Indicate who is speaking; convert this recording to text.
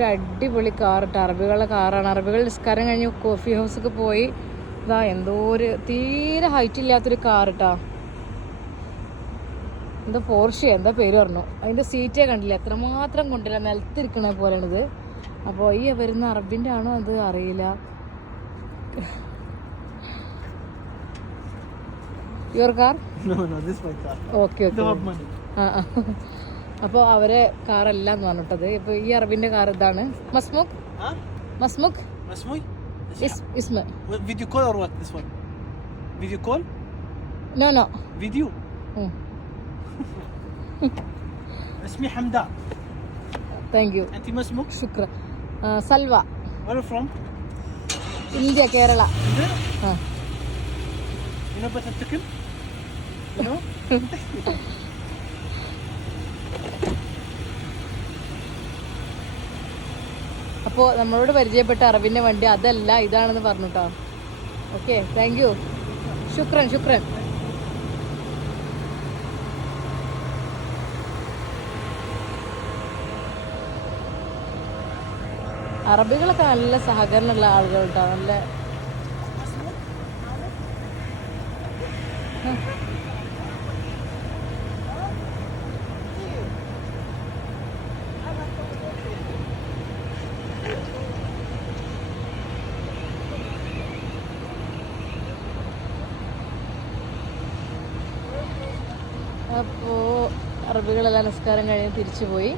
Speaker 1: ഒരു അടിപൊളി കാർ അറബികളുടെ കാറാണ്. അറബികൾ നിസ്കാരം കഴിഞ്ഞ് കോഫി ഹൗസൊക്കെ പോയി. ഇതാ എന്തോ ഒരു തീരെ ഹൈറ്റ് ഇല്ലാത്തൊരു കാർ കേട്ടോ എന്താ പോർഷ എന്താ പേര് പറഞ്ഞു. അതിന്റെ സീറ്റേ കണ്ടില്ല. എത്രമാത്രം കൊണ്ടില്ല നിലത്തിരിക്കണ പോലെയാണിത്. അപ്പോൾ ഈ വരുന്ന അറബിന്റെ ആണോ അത് അറിയില്ല. Your car. ഓക്കെ ഓക്കെ
Speaker 2: ആ
Speaker 1: ആ. അപ്പോൾ അവരെ കാറല്ല എന്ന് പറഞ്ഞിട്ടത് ഇപ്പോൾ ഈ അറബിൻ്റെ കാർ ഇതാണ് മസ്മുഖ്
Speaker 2: Huh?
Speaker 1: മസ്മുഖ്
Speaker 2: Masmoy?
Speaker 1: ഇസ് ഇസ്മ
Speaker 2: What, video call or what? This one? Video call?
Speaker 1: No no
Speaker 2: Video? اسمي حمدان
Speaker 1: thank you
Speaker 2: انت ما اسمك؟
Speaker 1: ശുക്ര Salwa
Speaker 2: Where are you from?
Speaker 1: India Kerala
Speaker 2: India?
Speaker 1: ആ അപ്പോൾ നമ്മളോട് പരിചയപ്പെട്ട അറിവിന്റെ വണ്ടി അതല്ല ഇതാണെന്ന് പറഞ്ഞു കേട്ടോ ഓക്കെ താങ്ക് യു ശുക്രൻ ശുക്രൻ. അറബികളൊക്കെ നല്ല സഹകരണമുള്ള ആളുകൾ കേട്ടോ നല്ല അപ്പോൾ അറബികളെല്ലാം നിസ്കാരം കഴിഞ്ഞ് തിരിച്ചു പോയി